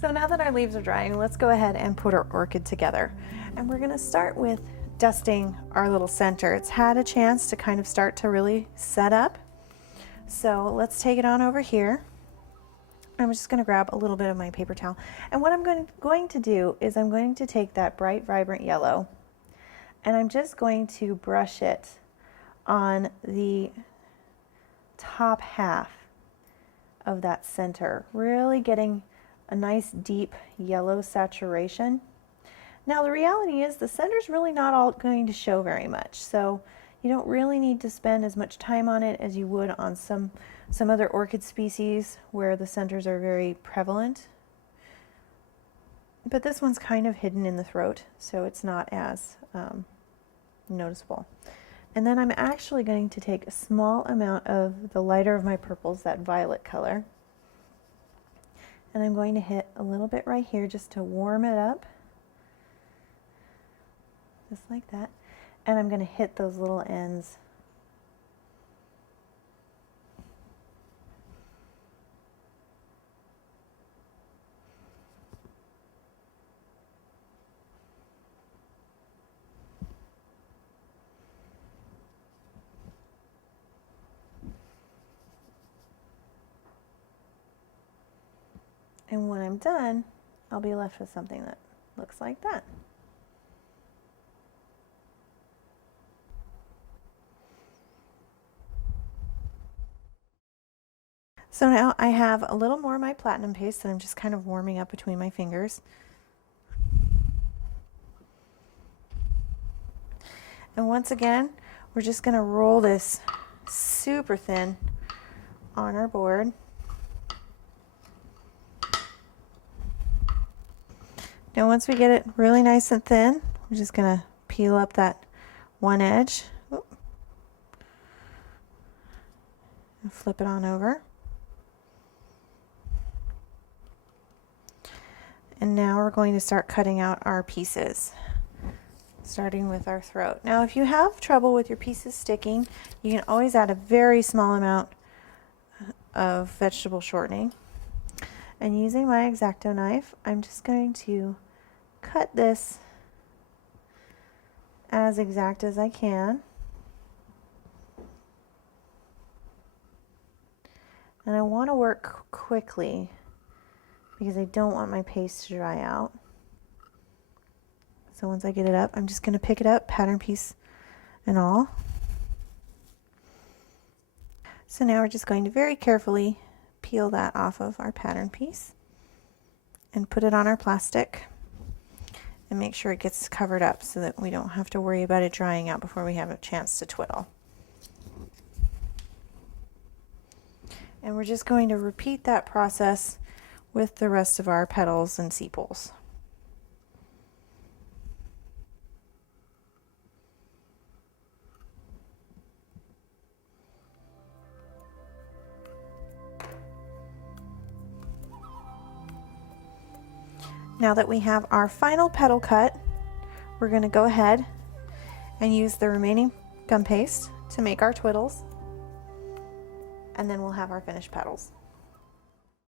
So now that our leaves are drying, let's go ahead and put our orchid together. And we're gonna start with dusting our little center. It's had a chance to kind of start to really set up. So let's take it on over here. I'm just gonna grab a little bit of my paper towel. And what I'm going to do is I'm going to take that bright, vibrant yellow and I'm just going to brush it on the top half of that center, really getting a nice deep yellow saturation. Now the reality is the center's really not all going to show very much, so you don't really need to spend as much time on it as you would on some other orchid species where the centers are very prevalent. But this one's kind of hidden in the throat, so it's not as noticeable. And then I'm actually going to take a small amount of the lighter of my purples, that violet color, and I'm going to hit a little bit right here just to warm it up, just like that. And I'm going to hit those little ends. And when I'm done, I'll be left with something that looks like that. So now I have a little more of my platinum paste that I'm just kind of warming up between my fingers. And once again, we're just going to roll this super thin on our board. Now once we get it really nice and thin, we're just going to peel up that one edge. And flip it on over. And now we're going to start cutting out our pieces, starting with our throat. Now if you have trouble with your pieces sticking, you can always add a very small amount of vegetable shortening. And using my X-Acto knife, I'm just going to cut this as exact as I can. And I want to work quickly because I don't want my paste to dry out. So once I get it up, I'm just going to pick it up, pattern piece and all. So now we're just going to very carefully peel that off of our pattern piece and put it on our plastic and make sure it gets covered up so that we don't have to worry about it drying out before we have a chance to twiddle. And we're just going to repeat that process with the rest of our petals and sepals. Now that we have our final petal cut, we're going to go ahead and use the remaining gum paste to make our twiddles, and then we'll have our finished petals.